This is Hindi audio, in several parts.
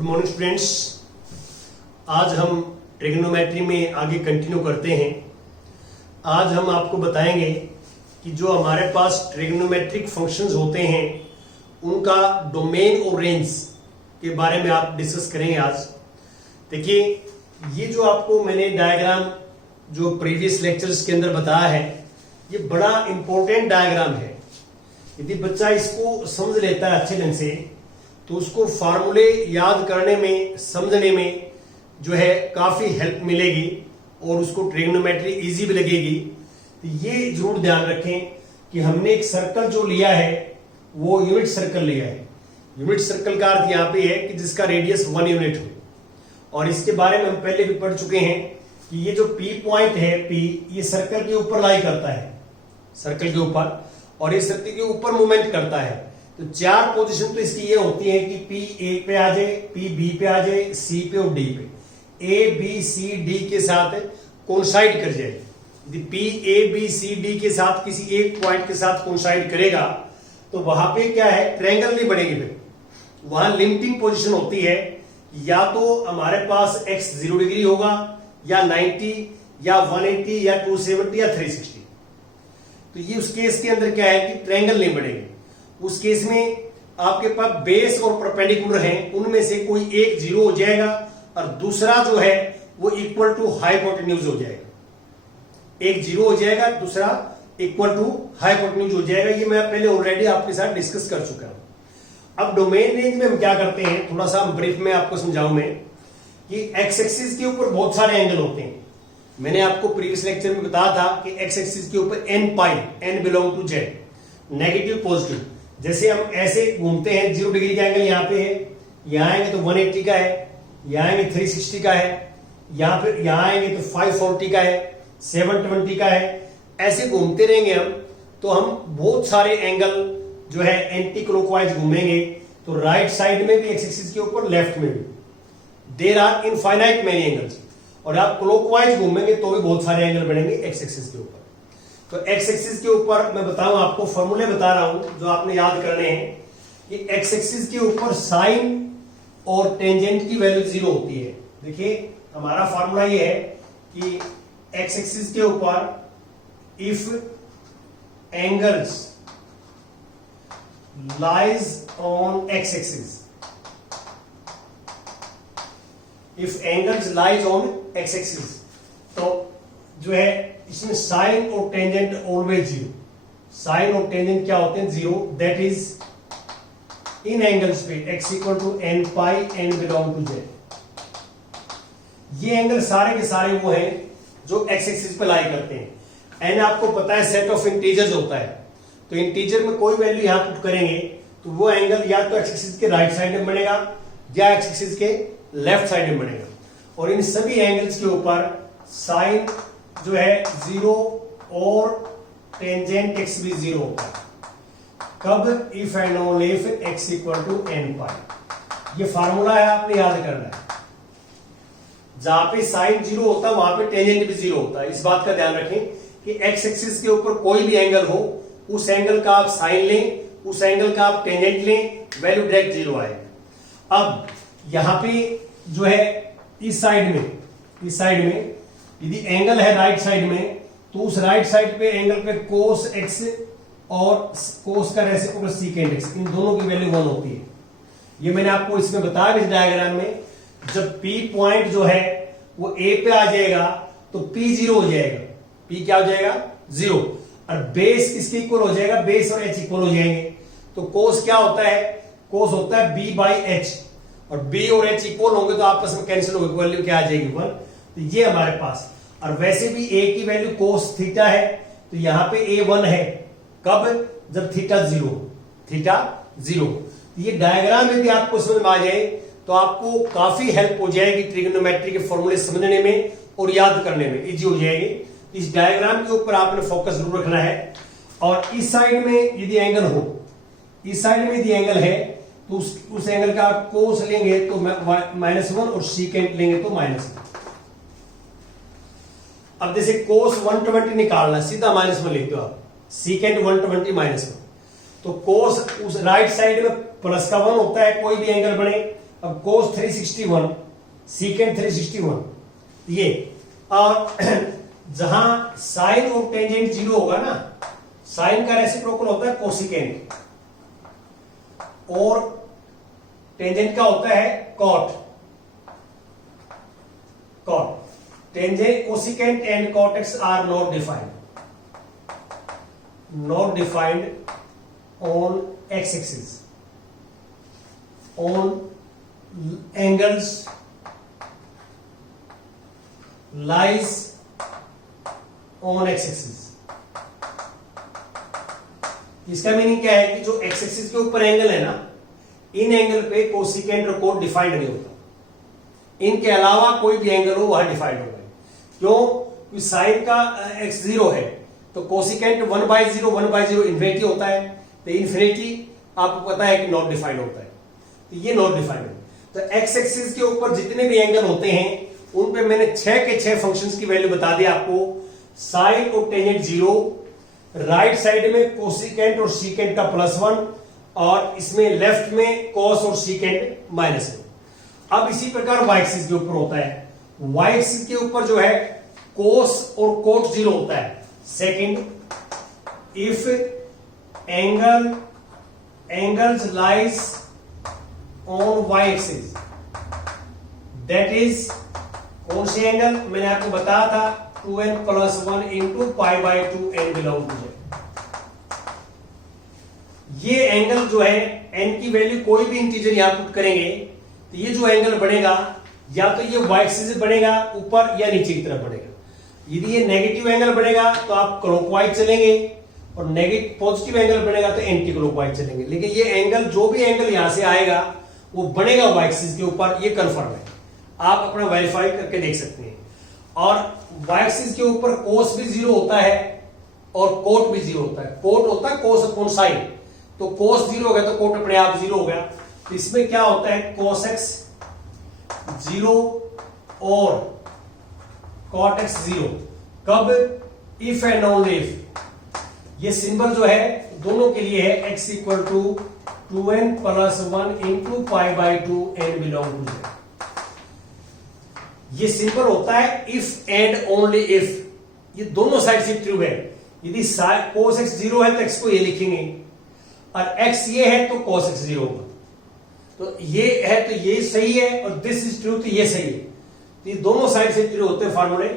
Good morning students. आज हम ट्रिग्नोमेट्री में आगे कंटिन्यू करते हैं। आज हम आपको बताएंगे कि जो हमारे पास ट्रिग्नोमेट्रिक फंक्शंस होते हैं उनका डोमेन और रेंज के बारे में आप डिस्कस करेंगे। आज देखिए, ये जो आपको मैंने डायग्राम जो प्रीवियस लेक्चर्स के अंदर बताया है, ये बड़ा इंपॉर्टेंट डायग्राम है। यदि बच्चा इसको समझ लेता है अच्छे ढंग से तो उसको फार्मूले याद करने में, समझने में जो है काफी हेल्प मिलेगी और उसको ट्रिग्नोमेट्री इजी भी लगेगी। तो ये जरूर ध्यान रखें कि हमने एक सर्कल जो लिया है वो यूनिट सर्कल लिया है। यूनिट सर्कल का अर्थ यहाँ पे है कि जिसका रेडियस 1 यूनिट हो, और इसके बारे में हम पहले भी पढ़ चुके हैं कि ये जो P पॉइंट है, P ये सर्कल के ऊपर लाई करता है, सर्कल के ऊपर, और ये सर्कल के ऊपर मूवमेंट करता है। तो चार पोजीशन तो इसकी ये होती है कि P A पे आ जाए, P B पे आ जाए, C पे और D पे। A B C D के साथ कोइंसाइड कर जाए। यदि P A B C D के साथ किसी एक पॉइंट के साथ कोइंसाइड करेगा तो वहां पे क्या है, ट्रायंगल नहीं बनेगी। फिर वहां लिमिटिंग पोजीशन होती है, या तो हमारे पास x 0 डिग्री होगा, या 90, या 180, या 270, या 360। तो ये उस केस के अंदर क्या है कि ट्रायंगल नहीं बनेगी। उस केस में आपके पास बेस और परपेंडिकुलर हैं, उनमें से कोई एक 0 हो जाएगा और दूसरा जो है वो इक्वल टू हाइपोटेन्यूज हो जाएगा। एक 0 हो जाएगा, दूसरा इक्वल टू हाइपोटेन्यूज हो जाएगा। ये मैं पहले ऑलरेडी आपके साथ डिस्कस कर चुका हूं। अब डोमेन रेंज में हम क्या करते हैं, थोड़ा सा ब्रीफ में आपको समझाऊं मैं कि एक्स एक्सिस के ऊपर बहुत सारे एंगल होते हैं। मैंने आपको प्रीवियस लेक्चर में बताया था कि एक्स एक्सिस के ऊपर n pi, n belong to z, negative positive. जैसे हम ऐसे घूमते हैं, 0 डिग्री का एंगल यहाँ पे है, यहाँ आएंगे तो 180 का है, यहाँ आएंगे 360 का है, यहाँ आएंगे तो 540 का है, 720 का है। ऐसे घूमते रहेंगे हम, तो हम बहुत सारे एंगल जो है एंटी क्लॉकवाइज घूमेंगे। तो राइट साइड में भी एक्स एक्सिस के ऊपर, लेफ्ट में भी there are infinite many angles. और आप क्लॉकवाइज घूमेंगे तो भी बहुत सारे एंगल बनेंगे एक्स एक्सिस के ऊपर। तो एक्स एक्सिस के ऊपर मैं बताऊं आपको, फॉर्मूले बता रहा हूं जो आपने याद करने हैं कि एक्स एक्सिस के ऊपर साइन और टेंजेंट की वैल्यू 0 होती है। देखिए, हमारा फॉर्मूला ये है कि एक्स एक्सिस के ऊपर if angles lies on x axis, if angles lies on x axis, तो जो है इसमें साइन और टेंजेंट ऑलवेज 0। साइन और टेंजेंट क्या होते हैं, 0। दैट इज इन एंगल्स पे x equal to n pi n belong to z। ये एंगल सारे के सारे वो हैं जो x एक्सिस पे लाई करते हैं। n आपको पता है सेट ऑफ इंटीजर्स होता है, तो इंटीजर में कोई वैल्यू यहां पुट करेंगे तो वो एंगल या तो x एक्सिस के राइट साइड में बनेगा या x एक्सिस के लेफ्ट साइड में बनेगा। और इन सभी एंगल्स के ऊपर साइन जो है 0 और टेंजेंट x भी 0 होता है। कब, if and only if x equal to n pi. ये फार्मूला है, आपने याद करना है। जहां पे साइन 0 होता है वहां पे टेंजेंट भी 0 होता है। इस बात का ध्यान रखें कि x एक्सिस के ऊपर कोई भी एंगल हो, उस एंगल का आप साइन लें, उस एंगल का आप टेंजेंट लें, वैल्यू डायरेक्ट 0 आएगा। अब यहां पे जो है इस साइड में यदि एंगल है राइट साइड में, तो उस राइट साइड पे एंगल पे कोस x और कोस का रेसिप्रोकल सीकेंट x, इन दोनों की वैल्यू 1 होती है। ये मैंने आपको इसमें बताया इस डायग्राम में। जब P पॉइंट जो है वो A पे आ जाएगा तो P 0 हो जाएगा। P क्या हो जाएगा, 0। और बेस किसके इक्वल हो जाएगा, बेस और h इक्वल हो जाएंगे। तो कोस क्या होता है, कोस होता है b बाई h, और b और h इक्वल होंगे तो आपस में कैंसिल होगी, वैल्यू क्या आ जाएगी, 1। तो ये हमारे पास, और वैसे भी a की वैल्यू कोस थीटा है, तो यहां पे a 1 है। कब, जब थीटा 0। ये डायग्राम यदि आपको समझ में आ जाए तो आपको काफी हेल्प हो जाएगी ट्रिग्नोमेट्री के फॉर्मूले समझने में और याद करने में, इजी हो जाएगी। इस डायग्राम के ऊपर आपने फोकस जरूर रखना है। और इस साइड में यदि एंगल हो, इस साइड में यदि एंगल है तो उस एंगल का आप कोस लेंगे तो -1 और सीकेंट लेंगे तो -1। अब जैसे कोस 120 निकालना, सीधा -1 लिख दो आप, सीकेंट 120 -1। तो कोस उस राइट साइड में प्लस का 1 होता है, कोई भी एंगल बने अब cos 361 secant 361 ये, और जहां साइन और टेंजेंट जीरो होगा ना, साइन का रेसिप्रोकल होता है कोसिकेंट और टेंजेंट का होता है cot. Tangent cosecant and cot x are not defined on x-axis, on angles lies on x-axis। इसका मीनिंग क्या है कि जो x-axis के ऊपर एंगल है ना, इन एंगल पे कोसिकेंट और कोट डिफाइंड नहीं होता, इनके अलावा कोई भी एंगल हो वह डिफाइंड होगा। क्यों? साइन का x 0 है तो कोसिकेंट 1/0 इन्फिनिटी होता है, तो इन्फिनिटी आपको पता है कि नॉट डिफाइंड होता है, तो ये नॉट डिफाइंड है। तो एक्स एक्सिस के ऊपर जितने भी एंगल होते हैं उन पे मैंने 6 के 6 फंक्शंस की वैल्यू बता दी आपको। साइन और टेंजेंट 0, राइट साइड में कोसिकेंट और सीकेंट का +1 और इसमें लेफ्ट में कॉस और सीकेंट -1। अब इसी प्रकार वाई एक्सिस के ऊपर होता है, वाई एक्सिस के ऊपर जो है कोस और कोट 0 होता है। Second, if angles lies on y-axis, that is कौन से एंगल? मैंने आपको बताया था 2n + 1 into π/2 n belong to z। ये एंगल जो है n की वैल्यू कोई भी इंटीजर यहां पुट करेंगे तो ये जो एंगल बनेगा या तो ये y-axis से बनेगा ऊपर या नीचे की तरफ बनेगा। यदि ये नेगेटिव एंगल बनेगा तो आप क्लॉकवाइज चलेंगे और नेगेटिव पॉजिटिव एंगल बनेगा तो एंटी क्लॉकवाइज चलेंगे। लेकिन ये एंगल, जो भी एंगल यहां से आएगा वो बनेगा वाई एक्सिस के ऊपर, ये कंफर्म है, आप अपना वेरीफाई करके देख सकते हैं। और वाई एक्सिस के ऊपर कोस भी 0 होता है और कोट भी 0 होता है। कोट होता है कोस अपॉन साइन, तो कोस 0 हो गया तो कोट अपने आप 0 हो गया। तो इसमें क्या होता है, कोस एक्स 0 और कॉट एक्स 0। कब? If and only if. ये सिंबल जो है दोनों के लिए है, x = 2n + 1 into π/2 n belong to z। ये सिंबल होता है इफ एंड ओनली इफ, ये दोनों साइड से ट्रू है। यदि cos x 0 है तो x को ये लिखेंगे, और x ये है तो cos x 0 होगा। तो ये है तो ये सही है, और दिस इज ट्रू तो ये सही है। तो ये दोनों साइड से ट्रू होते हैं फार्मूले।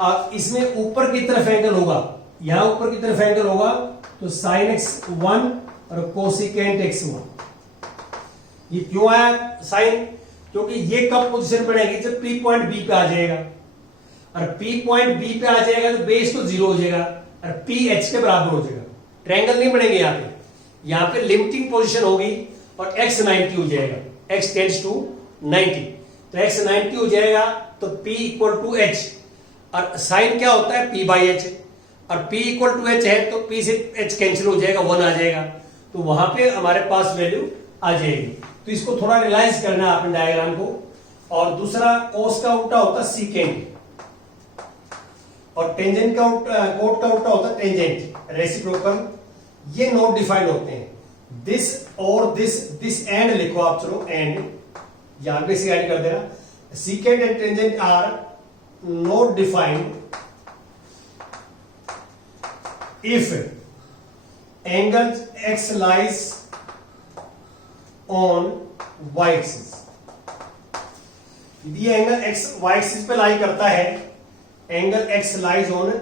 और इसमें ऊपर की तरफ एंगल होगा, यहां ऊपर की तरफ एंगल होगा तो sin x 1 और कोसिकेंट x 1। ये क्यों आया साइन? क्योंकि ये कब पोजीशन पड़ेगी? जब P पॉइंट B पे आ जाएगा, और P पॉइंट B पे आ जाएगा तो बेस तो 0 हो जाएगा और P H के बराबर हो जाएगा। ट्रायंगल नहीं बनेंगे यहां पे लिमिटिंग पोजीशन होगी और x 90 हो जाएगा, x टेंड्स टू 90, तो x 90 हो जाएगा तो P = H। और साइन क्या होता है? P/H, और P = H है तो P से H कैंसिल हो जाएगा, 1 आ जाएगा, तो वहां पे हमारे पास वैल्यू आ जाएगी। तो इसको थोड़ा रियलाइज करना है आपने डायग्राम को। और दूसरा, कोस का उल्टा होता है सीकेंट, और टेंजेंट का कोट का उल्टा होता है टेंजेंट, रेसिप्रोकल। ये नॉट डिफाइंड होते हैं। दिस और दिस एंड लिखो आप, चलो एंड यहां पे से ऐड कर देना। Secant and tangent are not defined if angle x lies on y axis। यदि एंगल x y axis पे लाई करता है, angle x lies on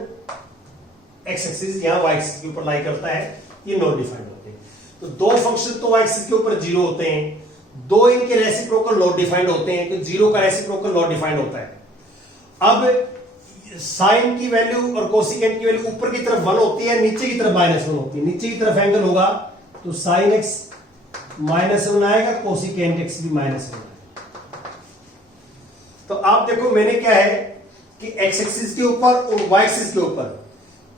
x axis, यहां y axis के ऊपर लाई करता है, ये नॉट डिफाइंड होते हैं। तो दो फंक्शन तो y axis के ऊपर 0 होते हैं, दो इनके रेसिप्रोकल नॉट डिफाइंड होते हैं, तो 0 का रेसिप्रोकल नॉट डिफाइंड होता है। अब साइन की वैल्यू और कोसिकेंट की वैल्यू ऊपर की तरफ 1 होती है, नीचे की तरफ -1 होती है। नीचे की तरफ एंगल होगा तो साइन x -1 आएगा, कोसिकेंट x भी -1 आएगा। तो आप देखो मैंने क्या है कि x एक्सिस के ऊपर और y एक्सिस के ऊपर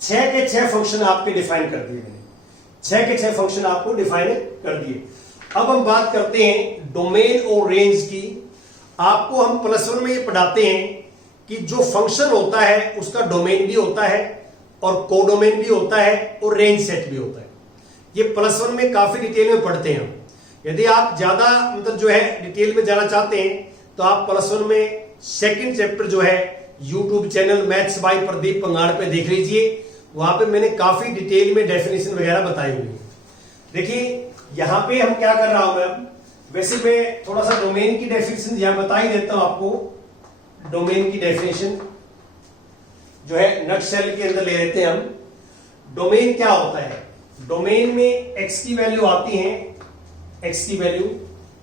6 के 6 फंक्शन आपके डिफाइन कर दिए मैंने, 6 के 6 फंक्शन आपको डिफाइन कर दिए। अब हम बात करते हैं डोमेन और रेंज की। आपको हम +1 में ये पढ़ाते हैं कि जो फंक्शन होता है उसका डोमेन भी होता है और कोडोमेन भी होता है और रेंज सेट भी होता है। ये +1 में काफी डिटेल में पढ़ते हैं हम। यदि आप ज्यादा मतलब जो है डिटेल में जाना चाहते हैं तो आप +1 में सेकंड चैप्टर जो है YouTube channel maths by Pradeep Pangad पे देख लीजिए। वहां पे मैंने काफी डिटेल में डेफिनेशन वगैरह बताई हुई है। देखिए यहां पे हम क्या कर रहा हूं मैं, वैसे मैं थोड़ा सा डोमेन की डेफिनेशन यहां बता ही देता हूं आपको। डोमेन की डेफिनेशन जो है नटशेल के अंदर ले लेते हैं हम। डोमेन क्या होता है? डोमेन में एक्स की वैल्यू आती है, एक्स की वैल्यू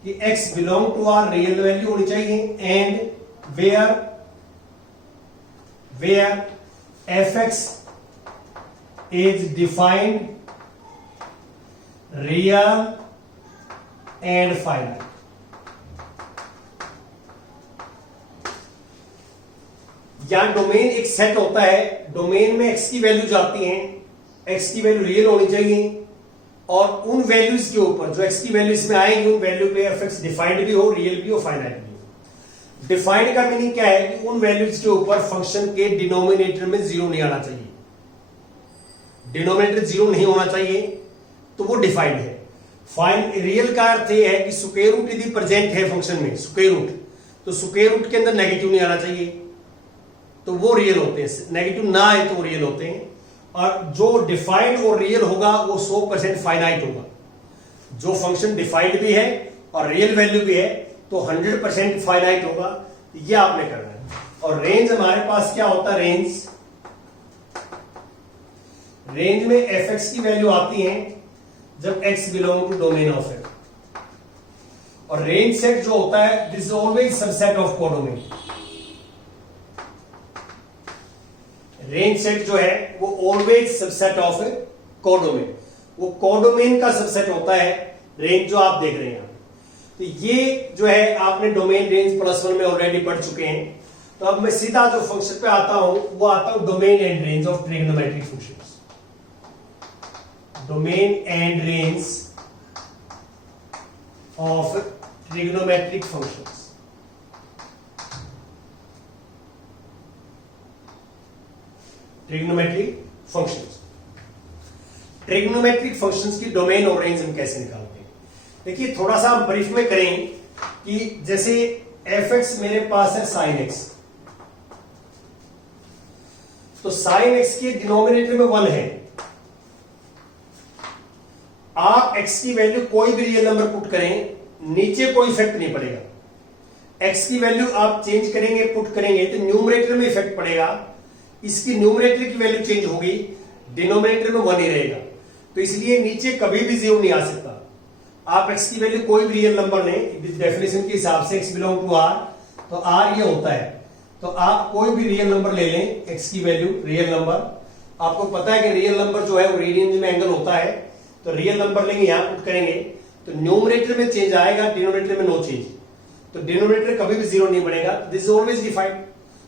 कि x belong to R real value होनी चाहिए and where f x is defined real and finite. यहां डोमेन एक सेट होता है, डोमेन में एक्स की वैल्यू जाती है, एक्स की वैल्यू रियल होनी चाहिए और उन वैल्यूज के ऊपर जो एक्स की वैल्यू इसमें आएगी उन वैल्यू पे एफ एक्स डिफाइंड भी हो, रियल भी हो, फाइनाइट भी हो। डिफाइंड का मीनिंग क्या है कि उन वैल्यूज के ऊपर फंक्शन के डिनोमिनेटर में जीरो नहीं आना चाहिए। डिनोमिनेटर जीरो नहीं होना चाहिए तो वो डिफाइंड है। फाइन रियल का अर्थ ये है कि स्क्वायर रूट यदि प्रेजेंट है फंक्शन में, स्क्वायर रूट, तो स्क्वायर रूट के अंदर नेगेटिव नहीं आना चाहिए तो वो रियल होते हैं। नेगेटिव ना आए तो वो रियल होते हैं। और जो डिफाइंड और रियल होगा वो 100% फाइनाइट होगा। जो फंक्शन डिफाइंड भी है और रियल वैल्यू भी है तो 100% फाइनाइट होगा। ये आपने करना है। और रेंज हमारे पास क्या होता है? रेंज में एफ एक्स की वैल्यू आती है जब x belong to domain of x. और रेंज सेट जो होता है this is always subset of codomain. Range set जो है वो ऑलवेज सबसेट ऑफ कोडोमेन, वो कोडोमेन का सबसेट होता है रेंज जो आप देख रहे हैं। तो ये जो है आपने डोमेन रेंज +1 में ऑलरेडी पढ़ चुके हैं। तो अब मैं सीधा जो फंक्शन पे आता हूं वो आता हूं domain and range of trigonometric functions. Domain and range of trigonometric functions. Trigonometric functions, trigonometric functions की डोमेन और रेंज हम कैसे निकालते हैं? देखिए थोड़ा सा हम ब्रीफ में करें कि जैसे एफ एक्स मेरे पास है साइन एक्स, तो साइन एक्स के डिनोमिनेटर में 1 है। आप एक्स की वैल्यू कोई भी रियल नंबर पुट करें, नीचे कोई इफेक्ट नहीं पड़ेगा। एक्स की वैल्यू आप चेंज करेंगे, पुट करेंगे तो न्यूमरेटर में इफेक्ट पड़ेगा। इसकी न्यूमरेटर की वैल्यू चेंज होगी, डिनोमिनेटर में 1 ही रहेगा। तो इसलिए नीचे कभी भी 0 नहीं आ सकता। आप x की वैल्यू कोई भी रियल नंबर लें, डेफिनेशन के हिसाब से x बिलोंग टू r, तो r ये होता है। तो आप कोई भी रियल नंबर ले लें, x की वैल्यू रियल नंबर, आपको पता है कि रियल नंबर जो है वो रेडियन में एंगल होता है। तो रियल नंबर लेंगे, यहां पुट करेंगे तो न्यूमरेटर में चेंज आएगा, डिनोमिनेटर में नो चेंज। तो डिनोमिनेटर कभी भी 0 नहीं बनेगा। This is always defined.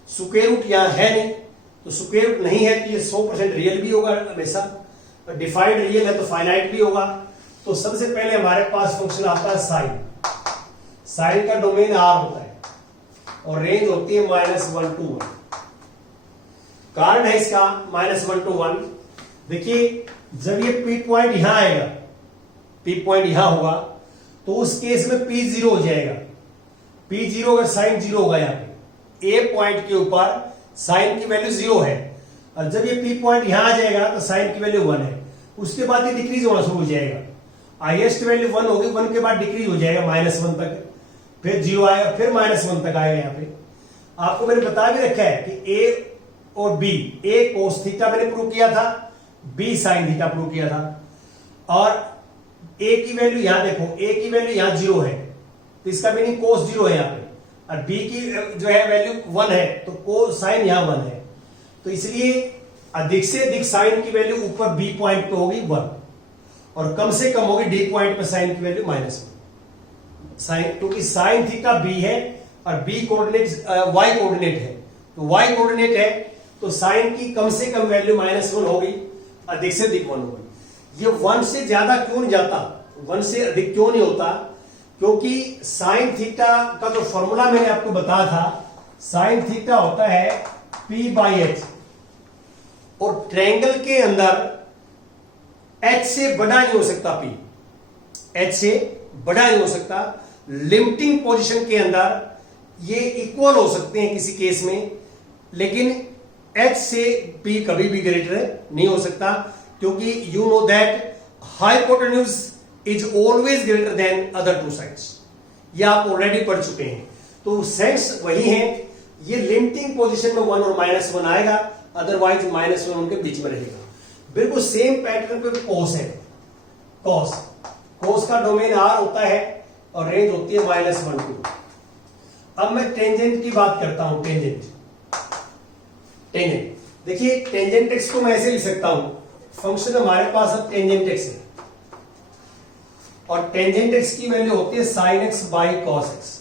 Square root यहां है नहीं, तो स्क्वायर रूट नहीं है तो ये 100% रियल भी होगा हमेशा। डिफाइंड रियल है तो फाइनाइट भी होगा। तो सबसे पहले हमारे पास फंक्शन आता है साइन। साइन का डोमेन r होता है और रेंज होती है -1 to 1। कारण है इसका -1 to 1। देखिए जब ये P पॉइंट यहां आएगा, P पॉइंट यहां होगा तो उस केस में P 0 हो जाएगा। P 0 अगर साइन 0 होगा, यहां पे A पॉइंट के ऊपर साइन की वैल्यू 0 है और जब ये P पॉइंट यहां आ जाएगा तो साइन की वैल्यू 1 है। उसके बाद ये डिक्रीज होना शुरू हो जाएगा। हाईएस्ट वैल्यू 1 होगी, 1 के बाद डिक्रीज हो जाएगा -1 तक, फिर 0 आएगा, फिर -1 तक आएगा। यहां पे आपको मैंने बता भी रखा है कि A और B, A कोस थीटा मैंने प्रूव किया था, B साइन थीटा प्रूव किया था। और A की वैल्यू यहां देखो, A की वैल्यू यहां 0 है तो इसका मीनिंग कोस 0 है यहां पे, और B की जो है वैल्यू 1 है तो कोस साइन यहां 1 है। तो इसलिए अधिक से अधिक साइन की वैल्यू ऊपर B पॉइंट पे होगी 1 और कम से कम होगी D पॉइंट पे साइन की वैल्यू -1। साइन, क्योंकि साइन थीटा B है और B कोऑर्डिनेट Y कोऑर्डिनेट है, तो Y कोऑर्डिनेट है तो साइन की कम से कम वैल्यू -1 होगी, अधिक से अधिक 1 होगी। ये 1 से ज्यादा क्यों नहीं जाता, 1 से अधिक क्यों नहीं होता? क्योंकि साइन थीटा का जो फॉर्मूला मैंने आपको बताया था, साइन थीटा होता है P/H और ट्रायंगल के अंदर H से बड़ा नहीं हो सकता P, H से बड़ा नहीं हो सकता। लिमिटिंग पोजीशन के अंदर ये इक्वल हो सकते हैं किसी केस में, लेकिन h से p कभी भी ग्रेटर नहीं हो सकता, क्योंकि you know that hypotenuse is always greater than other two sides. ये आप ऑलरेडी पढ़ चुके हैं। तो सेंस वही है, ये लिमिटिंग पोजीशन में 1 और -1 आएगा, अदरवाइज -1 उनके बीच में रहेगा। बिल्कुल सेम पैटर्न पे कॉस है। कॉस का डोमेन r होता है और रेंज होती है -1 2। अब मैं टेंजेंट की बात करता हूं। टेंजेंट देखिए, टेंजेंट एक्स को मैं ऐसे लिख सकता हूं, फंक्शन हमारे पास अब टेंजेंट एक्स है और टेंजेंट एक्स की वैल्यू होती है sine x by cos x.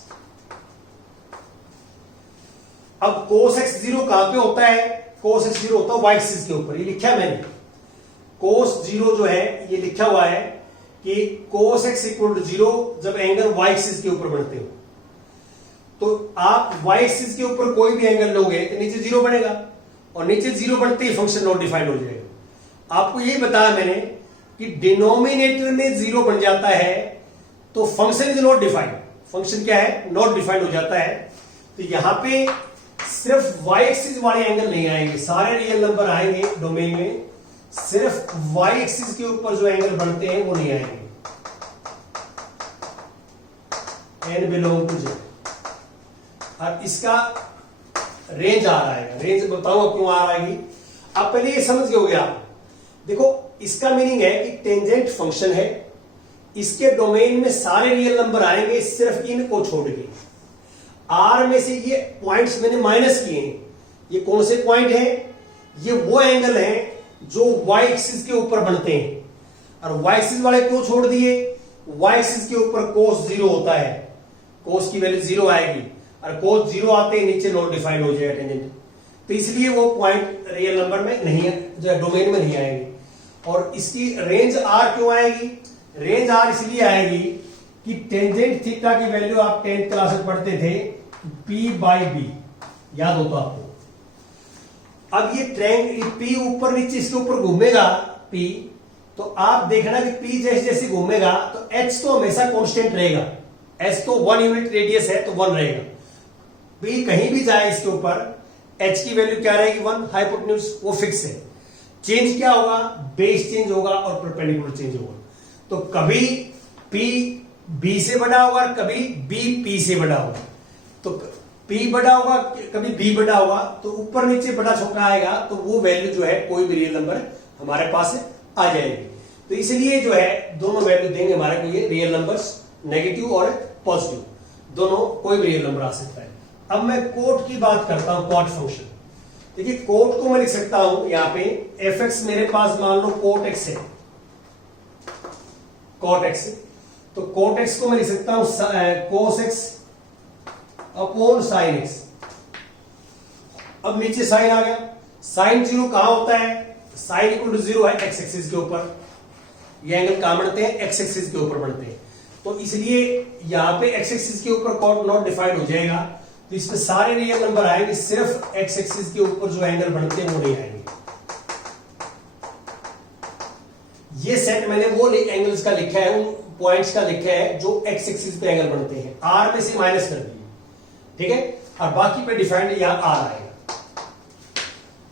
अब cos x 0 कहां पे होता है? cos x 0 होता है y एक्सिस के ऊपर। ये लिखा है मैंने, cos 0 जो है ये लिखा हुआ है कि cos x इक्वल टू 0 जब एंगल y एक्सिस के ऊपर बढ़ते हो। तो आप y एक्सिस के ऊपर कोई भी एंगल लोगे तो नीचे 0 बनेगा, और नीचे 0 बनते ही फंक्शन नॉट डिफाइंड हो जाएगा। आपको यही बताया मैंने कि डिनोमिनेटर में 0 बन जाता है तो function is not defined. Function क्या है? नॉट डिफाइंड हो जाता है। तो यहां पे सिर्फ y एक्सिस वाले एंगल नहीं आएंगे, सारे रियल नंबर आएंगे डोमेन में, सिर्फ y एक्सिस के ऊपर जो एंगल बनते हैं वो नहीं आएंगे। n belong to z। अब इसका रेंज आ रहा है, रेंज बताऊंगा क्यों आ रहा है। अब पहले ये समझ गए हो गया आप। देखो, इसका मीनिंग है कि टेंजेंट फंक्शन है, इसके डोमेन में सारे रियल नंबर आएंगे सिर्फ इनको छोड़ के। आर में से ये पॉइंट्स मैंने माइनस किए हैं। ये कौन से पॉइंट हैं? ये वो एंगल हैं जो y एक्सिस के ऊपर बनते हैं, और y एक्सिस वाले क्यों छोड़ दिए? y एक्सिस के ऊपर cos 0 होता है, cos की वैल्यू 0 आएगी, और cos 0 आते ही नीचे नॉट डिफाइंड हो जाएगा टेंजेंट। तो इसलिए वो पॉइंट रियल नंबर में नहीं है, जो डोमेन में नहीं आएंगे। और इसकी रेंज r क्यों आएगी? रेंज r इसलिए आएगी कि टेंजेंट थीटा की वैल्यू आप 10th क्लास में पढ़ते थे, p/b, याद हो तो आपको। अब ये ट्रायंगल p ऊपर नीचे इसके ऊपर घूमेगा p, तो आप देखना कि p जैसे जैसे घूमेगा तो h तो हमेशा कांस्टेंट रहेगा। h तो 1 यूनिट रेडियस है तो 1 रहेगा। p कहीं भी जाए इसके ऊपर, h की वैल्यू क्या रहेगी? 1। हाइपोटेन्यूज वो फिक्स है। चेंज क्या होगा? बेस चेंज होगा और परपेंडिकुलर चेंज होगा। तो कभी p b से बड़ा होगा और कभी b p से बड़ा होगा। तो p बड़ा होगा, कभी b बड़ा होगा, तो ऊपर नीचे बड़ा छोटा आएगा, तो वो वैल्यू जो है कोई भी रियल नंबर हमारे पास आ जाएगी। तो इसलिए जो है दोनों वैल्यू देंगे हमारे को ये रियल नंबर्स, नेगेटिव और पॉजिटिव, दोनों कोई भी रियल नंबर आ सकता है। अब मैं कोट की बात करता हूं, कोट फंक्शन। देखिए, कोट को मैं लिख सकता हूं यहां पे f(x) मेरे पास मान लो कोट x है, कोट x। तो कोट x को मैं लिख सकता हूं cos x upon sine x। अब नीचे साइन आ गया। साइन 0 कहां होता है? साइन इक्वल टू 0 है x एक्सिस के ऊपर। ये एंगल कहां बनते हैं? x एक्सिस के ऊपर बनते हैं। तो इसलिए यहां पे x एक्सिस के ऊपर कोट नॉट डिफाइंड हो जाएगा, तो इसमें सारे रियल नंबर आएंगे, सिर्फ x एक्सिस के ऊपर जो एंगल बनते हैं वो नहीं आएंगे। ये सेट मैंने वो एंगल्स का लिखा है, उन पॉइंट्स का लिखा है जो x एक्सिस पे एंगल बनते हैं। r में से माइनस कर दिए, ठीक है, और बाकी पे डिफाइंड यहां r आएगा।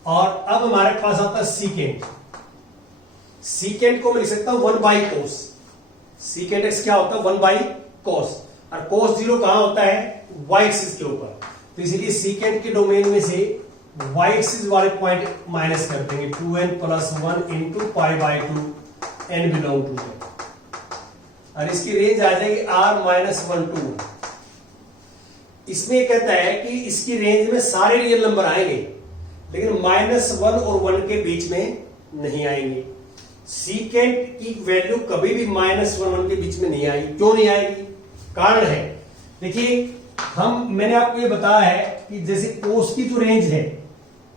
और अब हमारे पास आता है सीकेंट। सीकेंट को मैं लिख सकता हूं 1/cos। सीकेंट x क्या होता है? 1/cos। और cos 0 कहां होता है? y एक्सिस के ऊपर। तो इसलिए सीकेंट के डोमेन में से y एक्सिस वाले पॉइंट माइनस कर देंगे। 2n + 1 × π/2 n belong to z। और इसकी रेंज आ जाएगी r - 1 to 1। इसमें कहता है कि इसकी रेंज में सारे रियल नंबर आएंगे, लेकिन -1 और 1 के बीच में नहीं आएंगे। सीकेंट की वैल्यू कभी भी -1 1 के बीच में नहीं आएगी। क्यों नहीं आएगी? कारण है, देखिए, मैंने आपको ये बताया है कि जैसे कोस की जो रेंज है,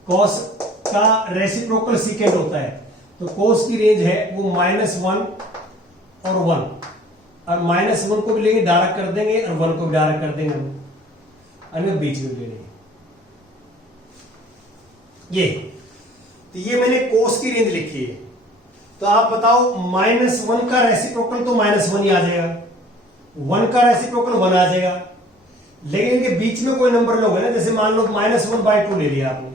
कोस का रेसिप्रोकल सीकेंट होता है, तो कोस की रेंज है वो -1 और 1, और -1 को भी लेंगे डायरेक्ट कर देंगे और 1 को भी डायरेक्ट कर देंगे, हम बीच में ले लेंगे ये। तो ये मैंने कोस की रेंज लिखी है। तो आप बताओ, -1 का रेसिप्रोकल तो -1 ही आ जाएगा, 1 का रेसिप्रोकल 1 आ जाएगा। लेकिन इनके बीच में कोई नंबर लोगे ना, जैसे मान लो -1/2 ले लिया आपने,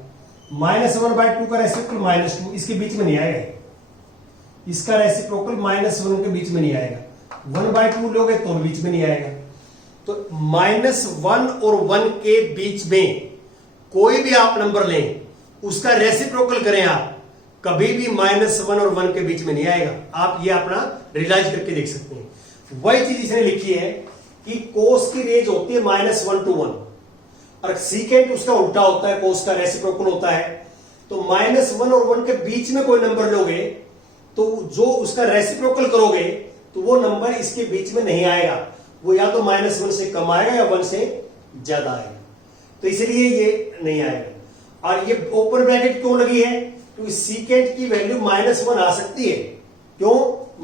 -1/2 का रेसिप्रोकल -2, इसके बीच में नहीं आएगा, इसका रेसिप्रोकल -1 के बीच में नहीं आएगा। 1/2 लोगे तो बीच में नहीं आएगा। तो -1 और 1 के बीच में कोई भी आप नंबर लें, उसका रेसिप्रोकल करें आप, कभी भी -1 और 1 के बीच में नहीं आएगा। आप ये अपना रियलाइज करके देख सकते हैं। वही चीज इसने लिखी है कि कोस की रेंज होती है -1 to 1 और सीकेंट उसका उल्टा होता है, कोस का रेसिप्रोकल होता है। तो -1 और 1 के बीच में कोई नंबर लोगे तो जो उसका रेसिप्रोकल करोगे तो वो नंबर इसके बीच में नहीं आएगा, वो या तो -1 से कम आएगा या 1 से ज्यादा आएगा। तो इसलिए ये नहीं आएगा। और ये ओपन ब्रैकेट क्यों लगी है? तो इस सीकेंट की वैल्यू -1 आ सकती है। क्यों?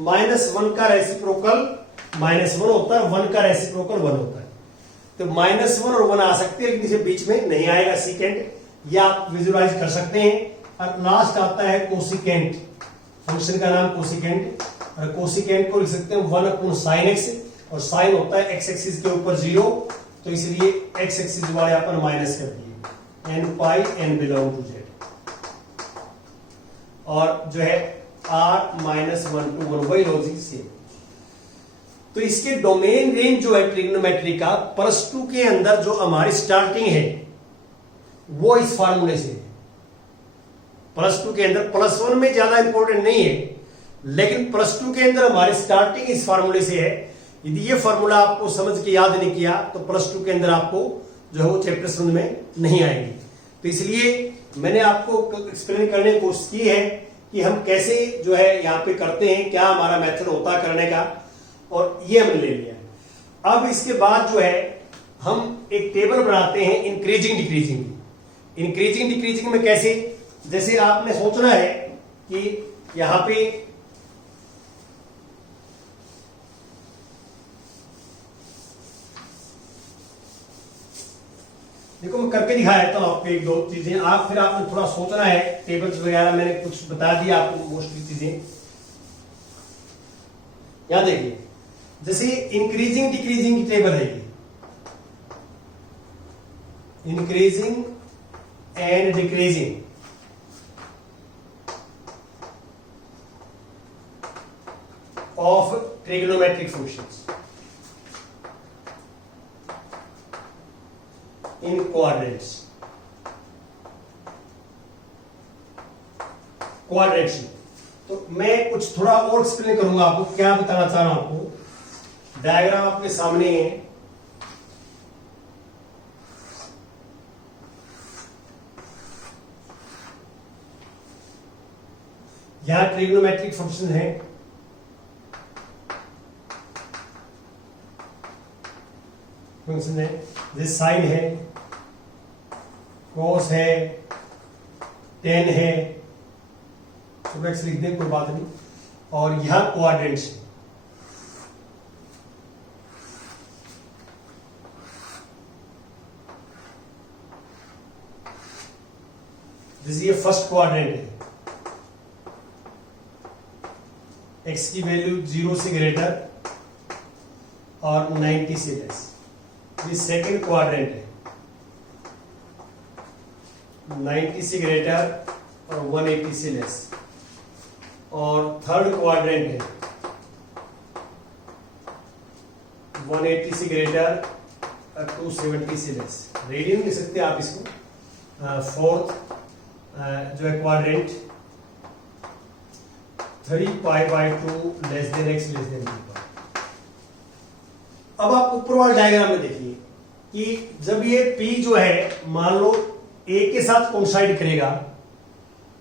-1 का रेसिप्रोकल -1 होता है, 1 का रेसिप्रोकल 1 होता है। तो -1 और 1 आ सकती है, लेकिन इसे बीच में नहीं आएगा सीकेंट। या आप विजुअलाइज कर सकते हैं। और लास्ट आता है कोसिकेंट, फंक्शन का नाम कोसिकेंट। और कोसिकेंट को लिख सकते हैं 1/sin x, और साइन होता है x एक्सिस के ऊपर 0, तो इसलिए x एक्सिस वाले अपन माइनस कर दिए, n pi n belong to z। और जो है r -1 to 1, वही लॉजिक सेम। तो इसके डोमेन रेंज जो है ट्रिग्नोमेट्री का, +2 के अंदर जो हमारी स्टार्टिंग है वो इस फार्मूले से है। +2 के अंदर, +1 में ज्यादा इंपॉर्टेंट नहीं है, लेकिन +2 के अंदर हमारी स्टार्टिंग इस फार्मूले से है। यदि ये फार्मूला आपको समझ के याद नहीं किया तो +2 के अंदर आपको जो है वो चैप्टर समझ में नहीं आएगी। तो इसलिए मैंने आपको एक्सप्लेन करने की कोशिश की है कि हम कैसे जो है यहाँ पे करते हैं, क्या हमारा मेथड होता है करने का, और ये हमने ले लिया। अब इसके बाद जो है हम एक टेबल बनाते हैं इंक्रीजिंग डिक्रीजिंग। इंक्रीजिंग डिक्रीजिंग में कैसे? जैसे आपने सोचना है कि यहां पे देखो, मैं करके दिखाया था आपको एक दो चीजें, आप फिर आपने थोड़ा सोचना है। टेबल्स वगैरह मैंने कुछ बता दिया आपको, मोस्टली चीजें। यहां देखिए, जैसे इंक्रीजिंग डिक्रीजिंग की टेबल है ये, increasing and decreasing of trigonometric functions in quadrants. Quadrants तो मैं कुछ थोड़ा और एक्सप्लेन करूंगा आपको, क्या बताना चाह रहा हूं आपको। डायग्राम आपके सामने है। यहां ट्रिग्नोमेट्रिक फंक्शन है, फंक्शन है, जैसे साइन है, कोस है, टेन है, सुबह लिख दें कोई बात नहीं। और यहां क्वाड्रेंट्स है। जैसे ये फर्स्ट क्वाड्रेंट है, x की वैल्यू 0 से ग्रेटर और 90 से लेस। ये सेकंड क्वाड्रेंट है, 90 से ग्रेटर और 180 से लेस। और थर्ड क्वाड्रेंट है, 180 से ग्रेटर और 270 से लेस। रेडियन लिख सकते हैं आप इसको। फोर्थ जो है quadrant 3π/2 less than x less than b। अब आप ऊपर वाले डायग्राम में देखिए कि जब ये p जो है मान लो a के साथ कोइंसाइड करेगा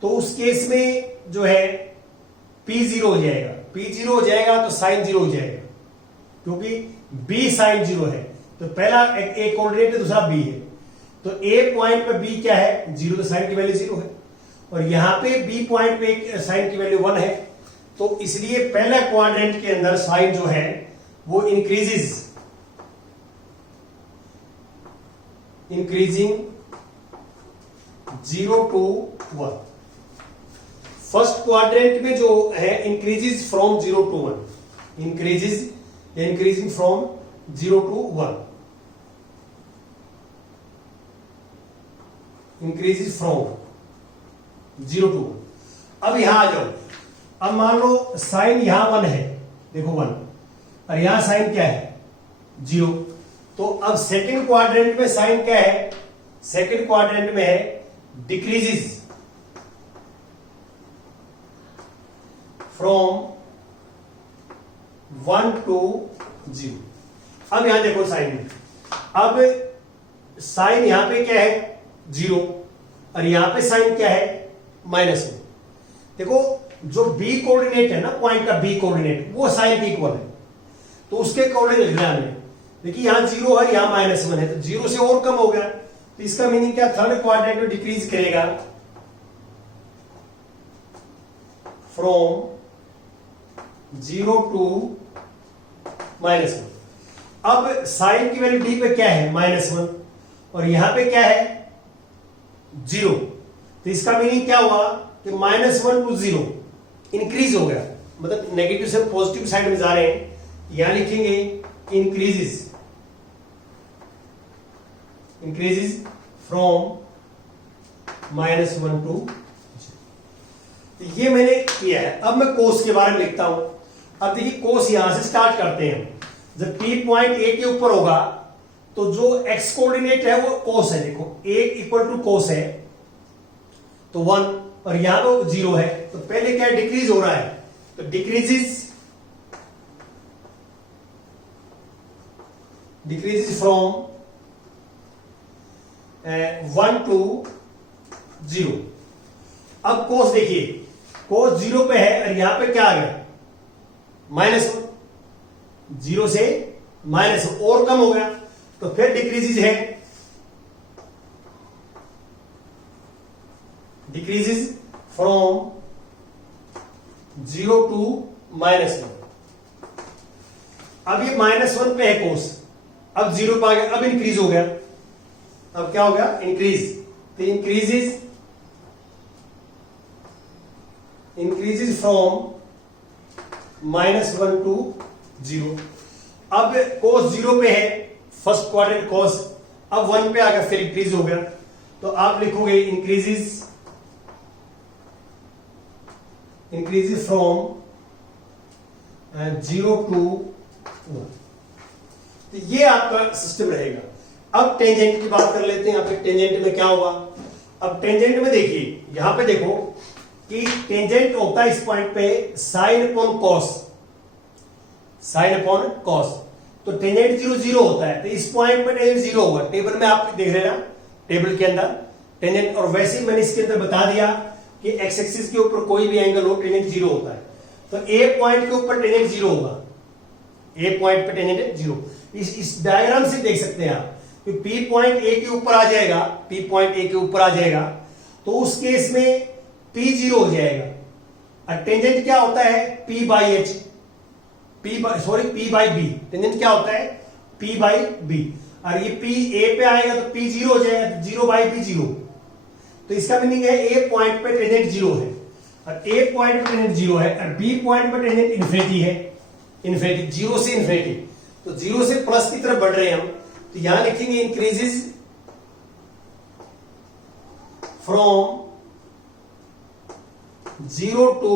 तो उस केस में जो है p 0 हो जाएगा। p 0 हो जाएगा तो साइन 0 हो जाएगा, क्योंकि b साइन 0 है। तो पहला a कोऑर्डिनेट है, दूसरा b है। तो a पॉइंट पे b क्या है? 0, तो साइन की वैल्यू 0 है। और यहां पे b पॉइंट पे साइन की वैल्यू 1 है। तो इसलिए पहला क्वाड्रेंट के अंदर साइन जो है वो इंक्रीजिंग 0 to 1। फर्स्ट क्वाड्रेंट में जो है increases from 0 to 1, increasing from 0 to 1, increases from 0 to 1। अब यहां आ जाओ, अब मान लो साइन यहां 1 है, देखो 1, और यहां साइन क्या है 0। तो अब सेकंड क्वाड्रेंट में साइन क्या है, सेकंड क्वाड्रेंट में है डिक्रीजेस फ्रॉम 1 to 0। अब यहां देखो साइन में, अब साइन यहां पे क्या है 0, और यहां पे साइन क्या है -1। देखो जो बी कोऑर्डिनेट है ना, पॉइंट का बी कोऑर्डिनेट, वो साइन के इक्वल है, तो उसके अकॉर्डिंग लिख रहा है। देखिए यहां 0 है, यहां -1 है, तो 0 से और कम हो गया, तो इसका मीनिंग क्या, थर्ड क्वाड्रेंट में डिक्रीज करेगा फ्रॉम 0 to -1। अब साइन की वैल्यू डी पे क्या है -1, और यहां पे क्या है 0, तो इसका मीनिंग क्या हुआ कि -1 to 0 इंक्रीज हो गया, मतलब नेगेटिव से पॉजिटिव साइड में जा रहे हैं। यहां लिखेंगे इंक्रीजेस फ्रॉम -1 to 0। तो ये मैंने किया है। अब मैं कोस के बारे में लिखता हूं। अब देखिए कोस यहां से स्टार्ट करते हैं। जब P पॉइंट A के ऊपर होगा तो जो x कोऑर्डिनेट है वो कोस है, देखो A इक्वल टू कोस है तो 1, और यहां पे 0 है, तो पहले क्या डिक्रीज हो रहा है, तो डिक्रीजेस फ्रॉम 1 to 0। अब कोस देखिए, कोस 0 पे है, और यहां पे क्या आ गया -1, 0 से -1 और कम हो गया, तो फिर डिक्रीजेस है, डिक्रीजेस फ्रॉम 0 to -1। अब ये -1 पे है कोस, अब 0 पे आ गया, अब इंक्रीज हो गया, अब क्या हो गया इंक्रीज, तो इंक्रीजेस फ्रॉम -1 to 0। अब कोस 0 पे है, फर्स्ट क्वाड्रेंट कोस, अब 1 पे आ गया, फिर इंक्रीज हो गया, तो आप लिखोगे इंक्रीजेस फ्रॉम 0 to 1। तो ये आपका सिस्टम रहेगा। अब टेंजेंट की बात कर लेते हैं। यहाँ पे टेंजेंट में क्या होगा, अब टेंजेंट में देखिए, यहां पे देखो कि टेंजेंट होता है इस पॉइंट पे साइन अपॉन कॉस, तो टेंजेंट 0 0 होता है, तो इस पॉइंट पे टेंजेंट 0 होगा। टेबल में आप देख रहे हैं ना, टेबल के अंदर टेंजेंट, और वैसे ही मैंने इसके अंदर बता दिया कि एक्स एक्सिस के ऊपर कोई भी एंगल हो टेंजेंट 0 होता है, तो ए पॉइंट के ऊपर टेंजेंट 0 होगा, ए पॉइंट पे टेंजेंट 0। इस डायग्राम से देख सकते हैं आप कि पी पॉइंट ए के ऊपर आ जाएगा, पी पॉइंट ए के ऊपर आ जाएगा, तो उस केस में पी 0 हो जाएगा, और टेंजेंट क्या होता है पी बाई बी, टेंजेंट क्या होता है पी बाई बी, और ये पी ए पे आएगा तो पी 0 हो जाएगा, 0 बाई पी 0, तो इसका मीनिंग है ए पॉइंट पे टेंजेंट 0 है, और ए पॉइंट पे टेंजेंट 0 है, और बी पॉइंट पे टेंजेंट इन्फिनिटी है, इन्फिनिटी 0 से इन्फिनिटी, तो 0 से प्लस की तरफ बढ़ रहे हैं हम, तो यहां लिखेंगे इंक्रीजेस फ्रॉम 0 to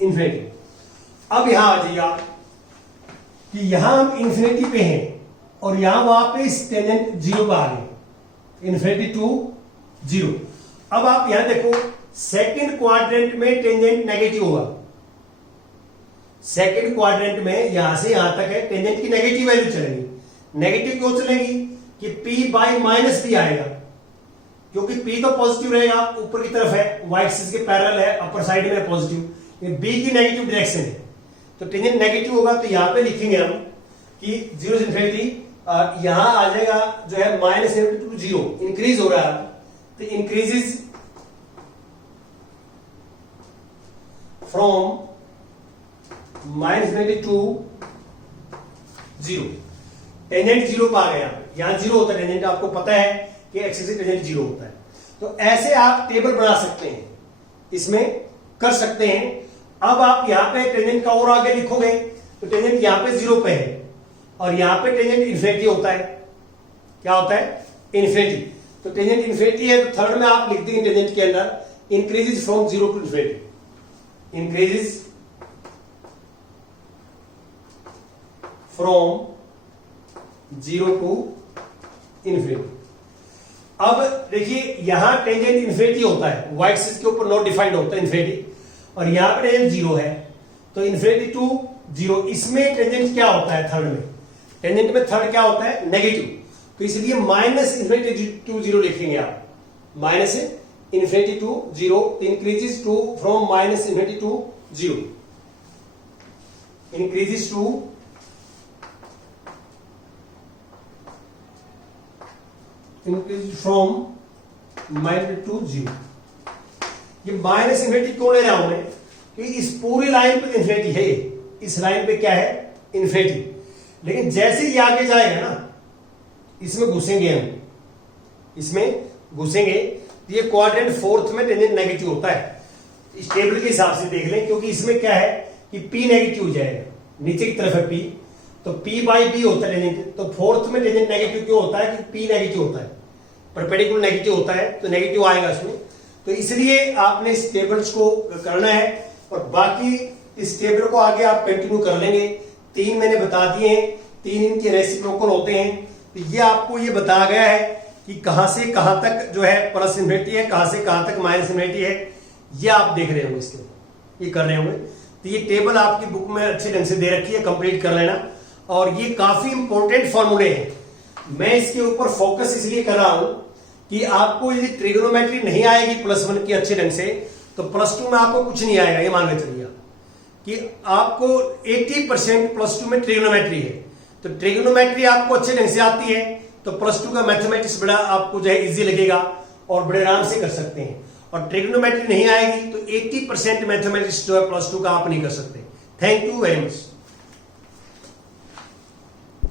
इन्फिनिटी। अब यहां आ जाइए आप कि यहां हम इन्फिनिटी पे हैं, और यहां वापस टेंजेंट 0 पे आ गए, इन्फिनिटी टू 0। अब आप यहां देखो सेकंड क्वाड्रेंट में टेंजेंट नेगेटिव होगा, सेकंड क्वाड्रेंट में यहां से यहां तक है, टेंजेंट की नेगेटिव वैल्यू चलेगी। नेगेटिव क्यों चलेगी कि p बाई माइनस भी आएगा, क्योंकि p तो पॉजिटिव रहेगा, ऊपर की तरफ है, y एक्सिस के पैरेलल है, अपर साइड में पॉजिटिव, b की नेगेटिव डायरेक्शन है, तो टेंजेंट नेगेटिव होगा, तो यहां पे लिखेंगे हम कि 0 से इन्फिनिटी, यहां आ जाएगा जो है -∞ to 0, इंक्रीज हो रहा है, तो इंक्रीजेस फ्रॉम -∞ to 0। टेंजेंट 0 पे आ गया, यहां 0 होता है टेंजेंट, आपको पता है कि एक्सिस से टेंजेंट 0 होता है, तो ऐसे आप टेबल बना सकते हैं, इसमें कर सकते हैं। अब आप यहां पे टेंजेंट का और आगे लिखोगे, तो टेंजेंट यहां पे 0 पे है, और यहां पे टेंजेंट इन्फिनिटी होता है। क्या होता है? इन्फिनिटी। तो टेंजेंट इन्फिनिटी है तो थर्ड में आप लिख देंगे टेंजेंट के अंदर increases from 0 to infinity, increases from 0 to infinity. अब देखिए यहां टेंजेंट इन्फिनिटी होता है, वाई एक्सिस के ऊपर नॉट डिफाइंड होता है इन्फिनिटी, और यहां पर टेंजेंट 0 है तो इन्फिनिटी टू 0। इसमें टेंजेंट क्या होता है? थर्ड में टेंजेंट में थर्ड क्या होता है? नेगेटिव। तो इसलिए माइनस इन्फिनिटी टू 0 लिखेंगे आप, minus infinity to 0, increases to from minus infinity to 0, increases to from minus to 0। ये माइनस इन्फिनिटी क्यों ले रहा हूं मैं? कि इस पूरी लाइन पे इन्फिनिटी है, इस लाइन पे क्या है? इन्फिनिटी। लेकिन जैसे ही आगे जाएगा ना, इसमें घुसेंगे हम, इसमें घुसेंगे, ये क्वाड्रेंट फोर्थ में टेंजेंट नेगेटिव होता है। इस टेबल के हिसाब से देख लें, क्योंकि इसमें क्या है कि P नेगेटिव हो जाएगा, नीचे की तरफ है P, तो P बाई B होता है टेंजेंट। तो फोर्थ में टेंजेंट नेगेटिव क्यों होता है? कि P नेगेटिव होता है, परपेंडिकुलर नेगेटिव होता है, तो नेगेटिव आएगा इसमें। तो इसलिए आपने इस टेबल्स को करना है, और बाकी इस टेबल को आगे आप कंटिन्यू कर लेंगे। 3 मैंने बता दिए हैं, 3 इनके रेसिप्रोकल होते हैं। तो ये आपको ये बताया गया है कि कहां से कहां तक जो है प्लस इन्फिनिटी है, कहां से कहां तक माइनस इन्फिनिटी है, ये आप देख रहे होंगे, इसके ऊपर ये कर रहे होंगे। तो ये टेबल आपकी बुक में अच्छे ढंग से दे रखी है, कंप्लीट कर लेना। और ये काफी इंपॉर्टेंट फॉर्मूले हैं, मैं इसके ऊपर फोकस इसलिए कर रहा हूं कि आपको यदि ट्रिग्नोमेट्री नहीं आएगी +1 की अच्छे ढंग से, तो +2 में आपको कुछ नहीं आएगा। ये मान के चलिए कि आपको 80% +2 में ट्रिग्नोमेट्री है, तो ट्रिग्नोमेट्री आपको अच्छे ढंग से आती है तो +2 का मैथमेटिक्स बड़ा आपको जो है इजी लगेगा और बड़े आराम से कर सकते हैं। और ट्रिग्नोमेट्री नहीं आएगी तो 80% मैथमेटिक्स जो है +2 का आप नहीं कर सकते। Thank you very much.